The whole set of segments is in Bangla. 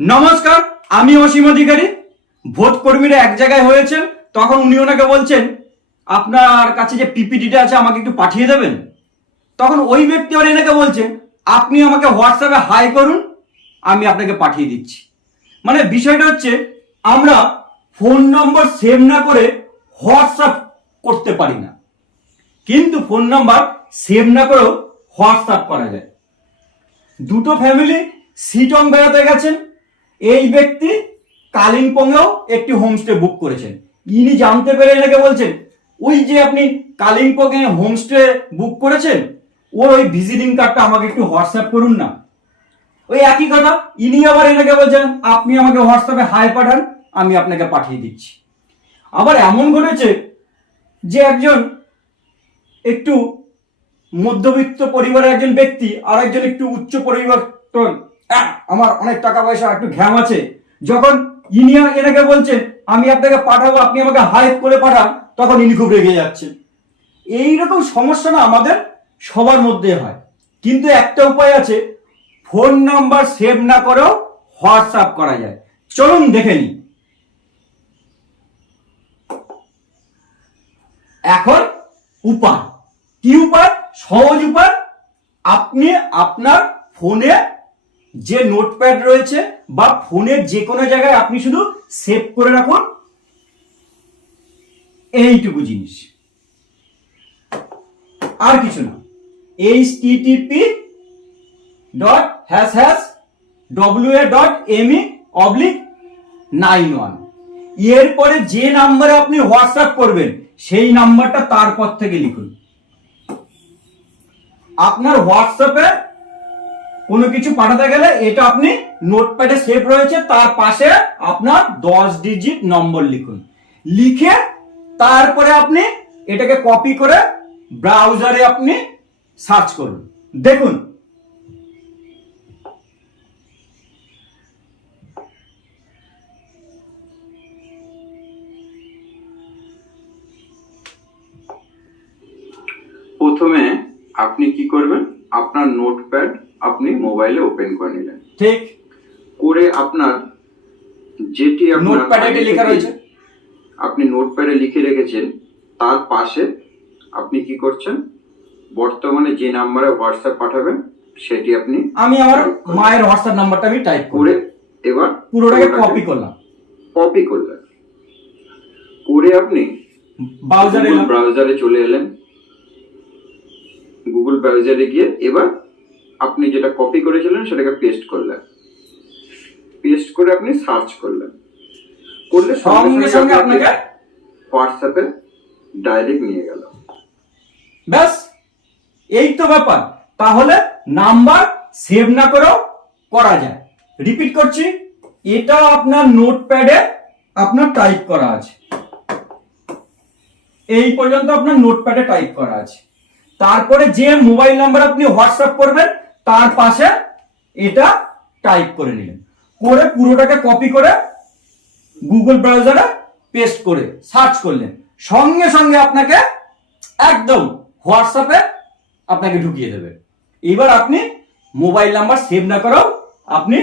নমস্কার, আমি অসীম অধিকারী। ভোট কর্মীরা এক জায়গায় হয়েছেন, তখন উনি ওনাকে বলছেন, আপনার কাছে যে পিপিটিটা আছে আমাকে একটু পাঠিয়ে দেবেন? তখন ওই ব্যক্তি আবার এনাকে বলছেন, আপনি আমাকে হোয়াটসঅ্যাপে হাই করুন, আমি আপনাকে পাঠিয়ে দিচ্ছি। মানে বিষয়টা হচ্ছে, আমরা ফোন নম্বর সেভ না করে হোয়াটসঅ্যাপ করতে পারি না। কিন্তু ফোন নাম্বার সেভ না করেও হোয়াটসঅ্যাপ করা যায়। দুটো ফ্যামিলি সিটং বেড়াতে গেছেন এই ব্যক্তি কালিম্পংয়েও একটি হোমস্টে বুক করেছেন। ইনি জানতে পেরে এনাকে বলছেন, ওই যে আপনি কালিম্পংয়ে হোমস্টে বুক করেছেন, ওর ওই ভিজিটিং কার্ডটা আমাকে একটু হোয়াটসঅ্যাপ করুন না। ওই একই কথা, ইনি আবার এনাকে বলছেন, আপনি আমাকে হোয়াটসঅ্যাপে হাই পাঠান, আমি আপনাকে পাঠিয়ে দিচ্ছি। আবার এমন ঘটেছে যে একজন একটু মধ্যবিত্ত পরিবারের একজন ব্যক্তি আর একজন একটু উচ্চ পরিবর্তন আমার অনেক টাকা পয়সা একটু ঘ্যাম আছে। যখন ইনি এনাকে বলছেন আমি আপনাকে পাঠাবো, আপনি আমাকে হাইপ করে পাঠান, তখন ইনি খুব রেগে যাচ্ছেন। এইরকম সমস্যা না আমাদের সবার মধ্যে হয়। কিন্তু একটা উপায় আছে, ফোন নাম্বার সেভ না করেও হোয়াটসঅ্যাপ করা যায়। চলুন দেখে নিই। এখন উপায়। কি উপায়? সহজ উপায়, আপনি আপনার ফোনে যে নোটপ্যাড রয়েছে বা ফোনের যে কোনো জায়গায় আপনি শুধু সেভ করে রাখুন, এইটুকু জিনিস। আর কিছু না। H TTP dot hash hash W A dot M E oblique nine one এরপরে যে নাম্বারে আপনি হোয়াটসঅ্যাপ করবেন, সেই নাম্বারটা তারপর থেকে লিখুন। আপনার হোয়াটসঅ্যাপে কোনো কিছু পাঠাতে গেলে এটা আপনি নোটপ্যাডে সেভ রয়েছে, তার পাশে আপনার দশ ডিজিট নম্বর লিখুন। লিখে তারপরে আপনি এটাকে কপি করে ব্রাউজারে আপনি সার্চ করুন। দেখুন। প্রথমে আপনি কি করবেন? আপনার নোটপ্যাড আপনি মোবাইলে ওপেন করে নিলেন। ঠিক। করে আপনার যেটি আপনার নোটপ্যাডে লেখা রয়েছে। আপনি নোটপ্যাডে লিখে রেখেছেন তার পাশে আপনি কি করছেন? বর্তমানে যে নাম্বারে হোয়াটসঅ্যাপ পাঠাবেন সেটি আপনি আমি আমার মায়ের হোয়াটসঅ্যাপ নাম্বারটা আমি টাইপ করে করে এবার পুরোটাকে কপি করলাম। কপি করলেন। করে আপনি ব্রাউজারে ব্রাউজারে চলে এলেন। গুগল ব্রাউজারে গিয়ে এবার আপনি যেটা কপি করেছিলেন সেটাকে পেস্ট করলেন। পেস্ট করে আপনি সার্চ করলেন। করলে সঙ্গে সঙ্গে আপনাকে হোয়াটসঅ্যাপে ডাইরেক্ট নিয়ে গেল। ব্যাস এই তো ব্যাপার। তাহলে নাম্বার সেভ না করেও করা যায়। রিপিট করছি এটা আপনার নোটপ্যাডে আপনার টাইপ করা আছে। এই পর্যন্ত আপনার নোটপ্যাডে টাইপ করা আছে। তারপরে যে মোবাইল নাম্বার আপনি হোয়াটসঅ্যাপ করবেন তার পাশে এটা টাইপ করে নিলেন। করে পুরোটাকে কপি করে গুগল ব্রাউজারে পেস্ট করে সার্চ করলেন। সঙ্গে সঙ্গে আপনাকে একদম হোয়াটসঅ্যাপে আপনাকে ঢুকিয়ে দেবে। এবার আপনি মোবাইল নাম্বার সেভ না করেও আপনি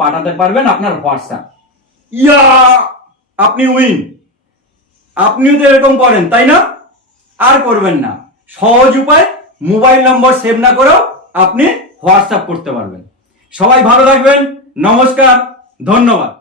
পাঠাতে পারবেন আপনার হোয়াটসঅ্যাপ ইয়া, আপনি উইন আপনিও তো এরকম করেন, তাই না? আর করবেন না। সহজ উপায় মোবাইল নম্বর সেভ না করেও আপনি হোয়াটসঅ্যাপ করতে পারবেন। সবাই ভালো থাকবেন। নমস্কার ধন্যবাদ।